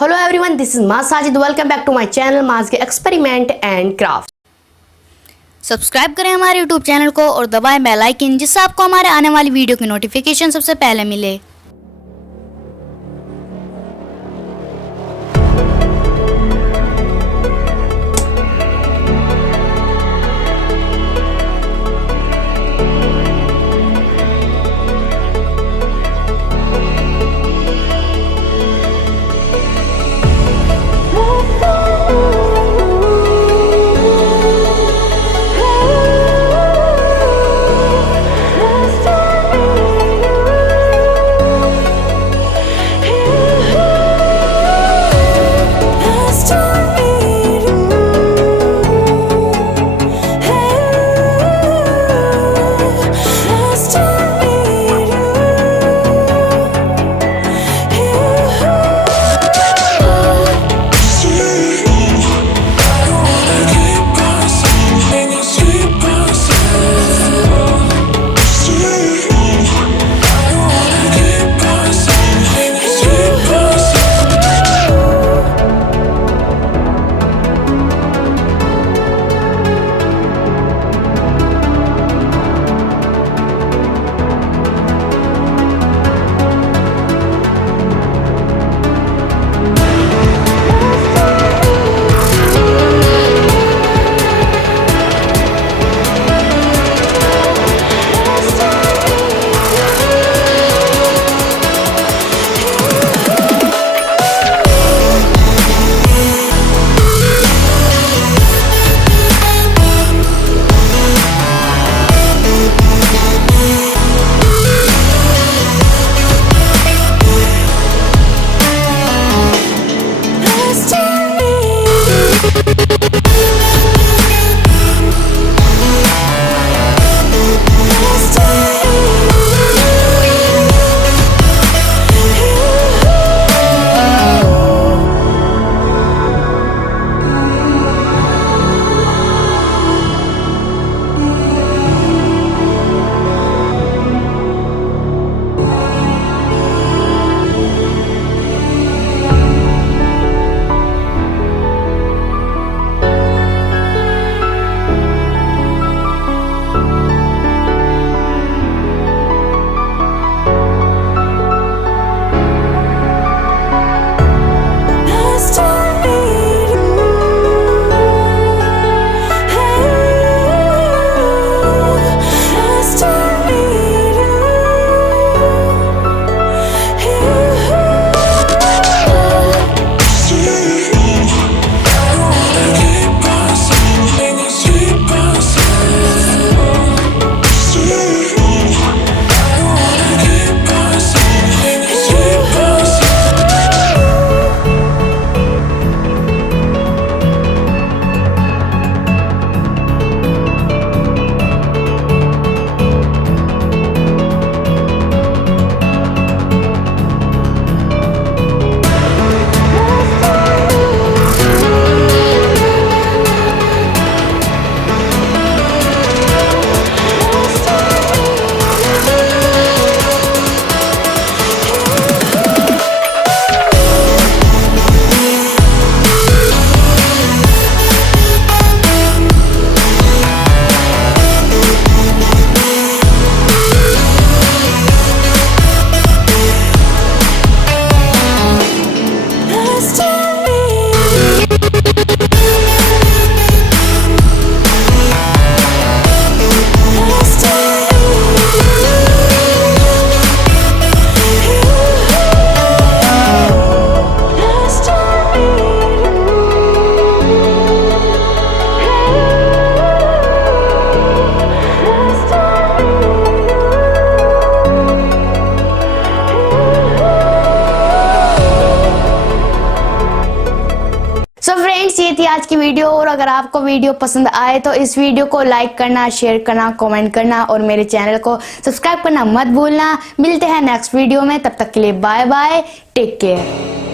Hello everyone, this is Maaz Sajid. Welcome back to my channel Maaz के experiment and craft. Subscribe करें हमारे YouTube channel को और दबाएं बेल आइकन, जिससे आपको हमारे आने वाली वीडियो की नोटिफिकेशन सबसे पहले मिले। ये थी आज की वीडियो। और अगर आपको वीडियो पसंद आए तो इस वीडियो को लाइक करना, शेयर करना, कमेंट करना और मेरे चैनल को सब्सक्राइब करना मत भूलना। मिलते हैं नेक्स्ट वीडियो में, तब तक के लिए बाय बाय, टेक केयर।